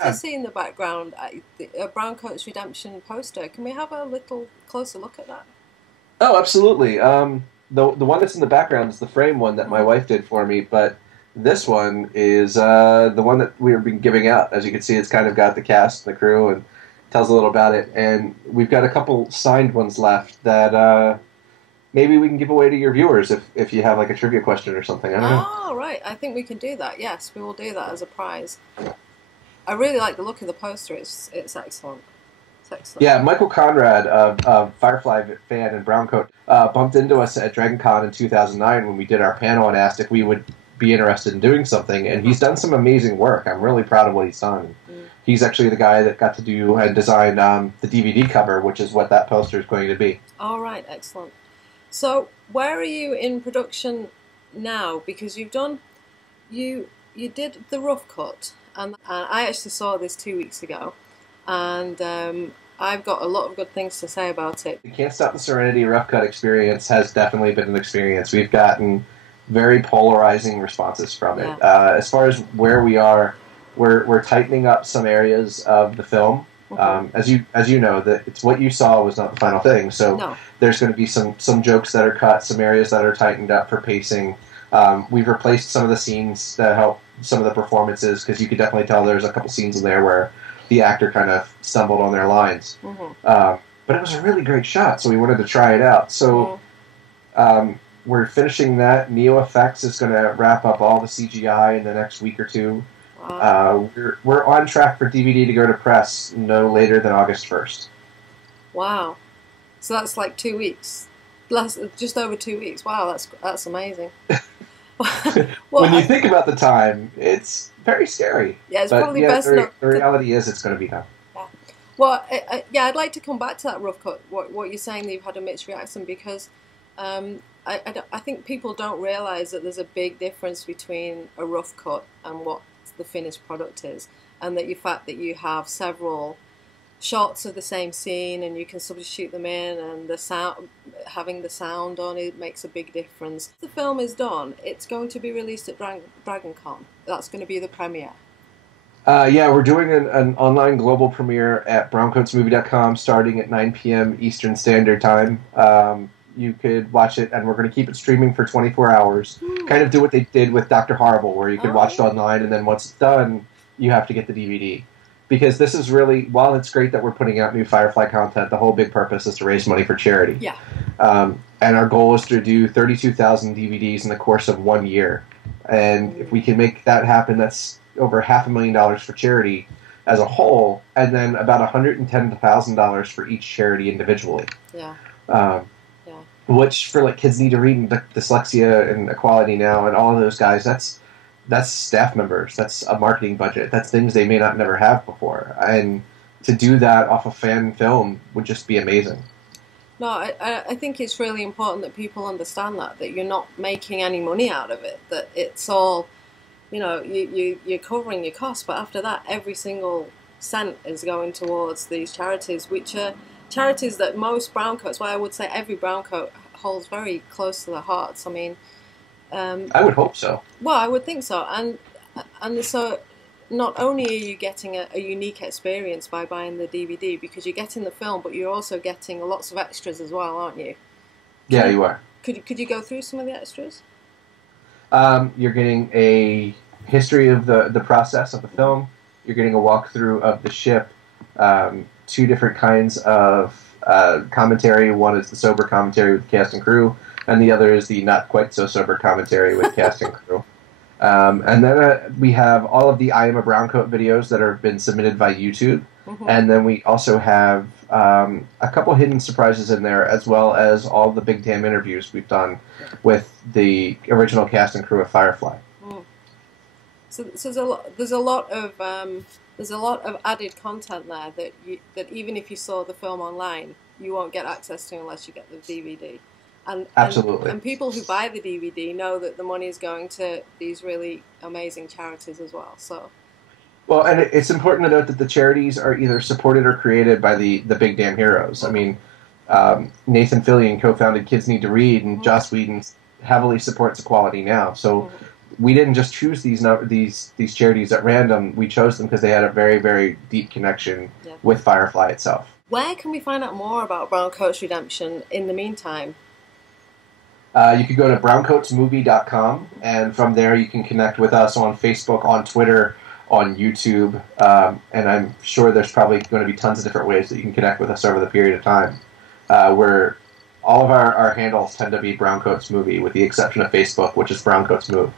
I see in the background a Browncoats Redemption poster. Can we have a little closer look at that? Oh, absolutely. The one that's in the background is the frame one that my Mm. wife did for me, but this one is the one that we've been giving out. As you can see, it's kind of got the cast and the crew and tells a little about it. And we've got a couple signed ones left that maybe we can give away to your viewers if you have like a trivia question or something. I don't know. Oh, right. I think we can do that. Yes, we will do that as a prize. I really like the look of the poster. It's excellent. It's excellent. Yeah, Michael Conrad, a Firefly fan and Browncoat, bumped into us at DragonCon in 2009 when we did our panel and asked if we would be interested in doing something. And he's done some amazing work. I'm really proud of what he's done. Mm. He's actually the guy that got to do and design the DVD cover, which is what that poster is going to be. All right, excellent. So, where are you in production now? Because you did the rough cut, and I actually saw this 2 weeks ago, and I've got a lot of good things to say about it. The Can't Stop The Serenity rough cut experience has definitely been an experience. We've gotten very polarizing responses from it. Yeah. As far as where we are, we're tightening up some areas of the film. As you know, that it's what you saw was not the final thing. So No. there's going to be some jokes that are cut, some areas that are tightened up for pacing. We've replaced some of the scenes that help some of the performances because you could definitely tell there's a couple scenes in there where the actor kind of stumbled on their lines. But it was a really great shot, so we wanted to try it out. So we're finishing that. Neo Effects is going to wrap up all the CGI in the next week or two. Wow. We're on track for DVD to go to press no later than August 1st. Wow. So that's like 2 weeks. Just over 2 weeks. Wow, that's amazing. Well, When you think about the time, it's very scary. yeah, it's But probably yeah, best not. the reality is it's going to be done. Yeah. Well, yeah, I'd like to come back to that rough cut. What you're saying that you've had a mixed reaction because I think people don't realise that there's a big difference between a rough cut and what the finished product is, and that the fact that you have several shots of the same scene and you can substitute them in, and the sound, having the sound on it makes a big difference. The film is done. It's going to be released at DragonCon. That's going to be the premiere. Yeah, we're doing an online global premiere at browncoatsmovie.com starting at 9 p.m. Eastern Standard Time. You could watch it, and we're going to keep it streaming for 24 hours. Kind of do what they did with Dr. Horrible, where you could watch it online, and then once it's done, you have to get the DVD. Because this is really, while it's great that we're putting out new Firefly content, the whole big purpose is to raise money for charity. Yeah. And our goal is to do 32,000 DVDs in the course of 1 year. And if we can make that happen, that's over $500,000 for charity as a whole, and then about $110,000 for each charity individually. Yeah. Which for like Kids Need to Read and Dyslexia and Equality Now and all of those guys, that's staff members, that's a marketing budget, that's things they may not never have before, and to do that off a fan film would just be amazing. No, I think it's really important that people understand that you're not making any money out of it, that it's all, you're covering your costs, but after that, every single cent is going towards these charities, which are charities that most browncoats, well, I would say every browncoat holds very close to their hearts. I mean, I would hope so. well, I would think so, and so not only are you getting a unique experience by buying the DVD because you're getting the film, but you're also getting lots of extras as well, aren't you? Yeah, you are. Could you go through some of the extras? You're getting a history of the process of the film. You're getting a walkthrough of the ship. Two different kinds of commentary. One is the sober commentary with the cast and crew, and the other is the not quite so sober commentary with cast and crew. And then we have all of the I Am a Browncoat videos that have been submitted by YouTube. And then we also have a couple hidden surprises in there, as well as all the big damn interviews we've done with the original cast and crew of Firefly. So there's a lot of added content there that even if you saw the film online, you won't get access to unless you get the DVD. Absolutely. And people who buy the DVD know that the money is going to these really amazing charities as well. So. Well, and it's important to note that the charities are either supported or created by the big damn heroes. I mean, Nathan Fillion co-founded Kids Need to Read, and Joss Whedon heavily supports Equality Now. So we didn't just choose these charities at random. We chose them because they had a very, very deep connection with Firefly itself. Where can we find out more about Browncoats Redemption in the meantime? You could go to browncoatsmovie.com, and from there you can connect with us on Facebook, on Twitter, on YouTube, and I'm sure there's probably going to be tons of different ways that you can connect with us over the period of time. Where all of our handles tend to be Browncoats Movie, with the exception of Facebook, which is Browncoats Move.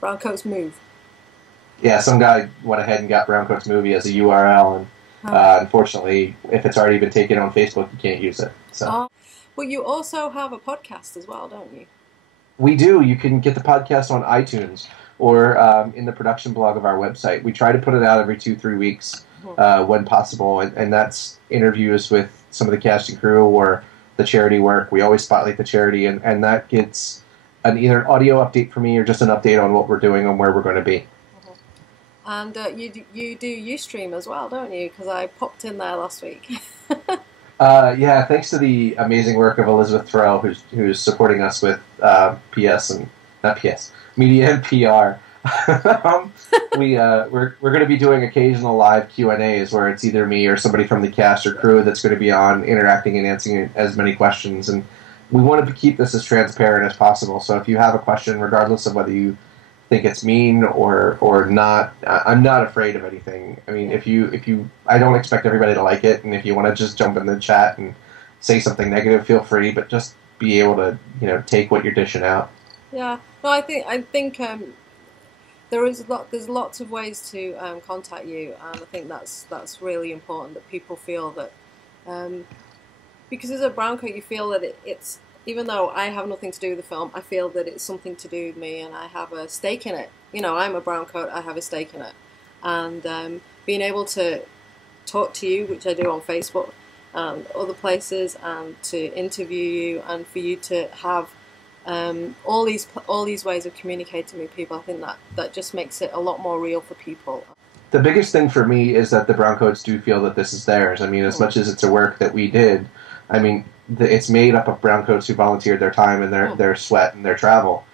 Browncoats Move. Yeah, some guy went ahead and got Browncoats Movie as a URL, and unfortunately, if it's already been taken on Facebook, you can't use it. So. Well, you also have a podcast as well, don't you? We do. You can get the podcast on iTunes or in the production blog of our website. We try to put it out every 2-3 weeks when possible, and that's interviews with some of the cast and crew or the charity work. We always spotlight the charity, and that gets either an audio update for me or just an update on what we're doing and where we're going to be. And you do Ustream as well, don't you? Because I popped in there last week. Yeah, thanks to the amazing work of Elizabeth Thoreau, who's supporting us with media and PR. We're going to be doing occasional live Q&As where it's either me or somebody from the cast or crew that's going to be on, interacting and answering as many questions. And we wanted to keep this as transparent as possible. So if you have a question, regardless of whether you think it's mean or not, I'm not afraid of anything. I mean, if you I don't expect everybody to like it, and if you want to just jump in the chat and say something negative, feel free, but just be able to take what you're dishing out. Yeah, no, I think there's lots of ways to contact you, and I think that's really important that people feel that because as a Browncoat, you feel that it's, even though I have nothing to do with the film, I feel that it's something to do with me, and I have a stake in it. I'm a Browncoat, I have a stake in it. And being able to talk to you, which I do on Facebook and other places, and to interview you, and for you to have all these ways of communicating with people, I think that just makes it a lot more real for people. The biggest thing for me is that the Browncoats do feel that this is theirs. I mean, as much as it's a work that we did, I mean, it's made up of Browncoats who volunteered their time and their sweat and their travel.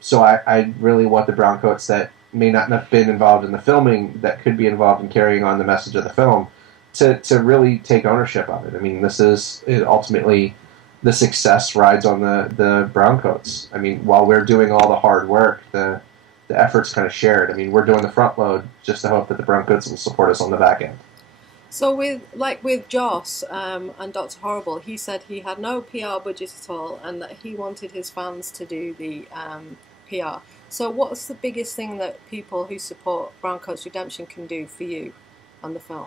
So I really want the Browncoats that may not have been involved in the filming, that could be involved in carrying on the message of the film, to really take ownership of it. I mean, this is ultimately, the success rides on the Browncoats. I mean, while we're doing all the hard work, the effort's kind of shared. I mean, we're doing the front load just to hope that the Browncoats will support us on the back end. So with Joss and Dr. Horrible, he said he had no PR budget at all, and that he wanted his fans to do the PR. So what's the biggest thing that people who support Browncoats Redemption can do for you on the film?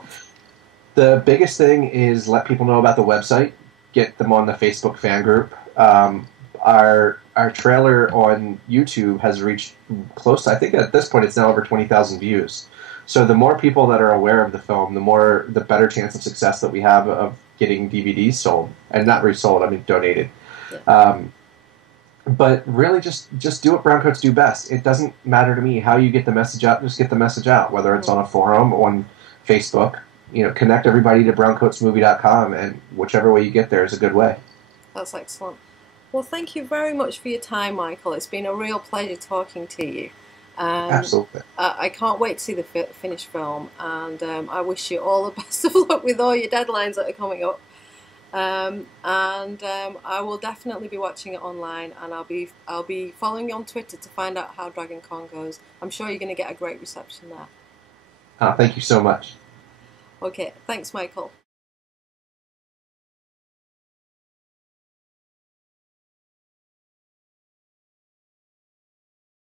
The biggest thing is let people know about the website, get them on the Facebook fan group. Our trailer on YouTube has reached close to, I think at this point it's now over 20,000 views. So the more people that are aware of the film, the better chance of success that we have of getting DVDs sold, and not resold, I mean donated. Yeah. But really just do what Browncoats do best. It doesn't matter to me how you get the message out, just get the message out, whether it's on a forum, on Facebook, connect everybody to browncoatsmovie.com, and whichever way you get there is a good way. That's excellent. Well, thank you very much for your time, Michael. It's been a real pleasure talking to you. Absolutely. I can't wait to see the finished film, and I wish you all the best of luck with all your deadlines that are coming up. I will definitely be watching it online, and I'll be following you on Twitter to find out how Dragon Con goes. I'm sure you're going to get a great reception there. Thank you so much. Okay, thanks, Michael.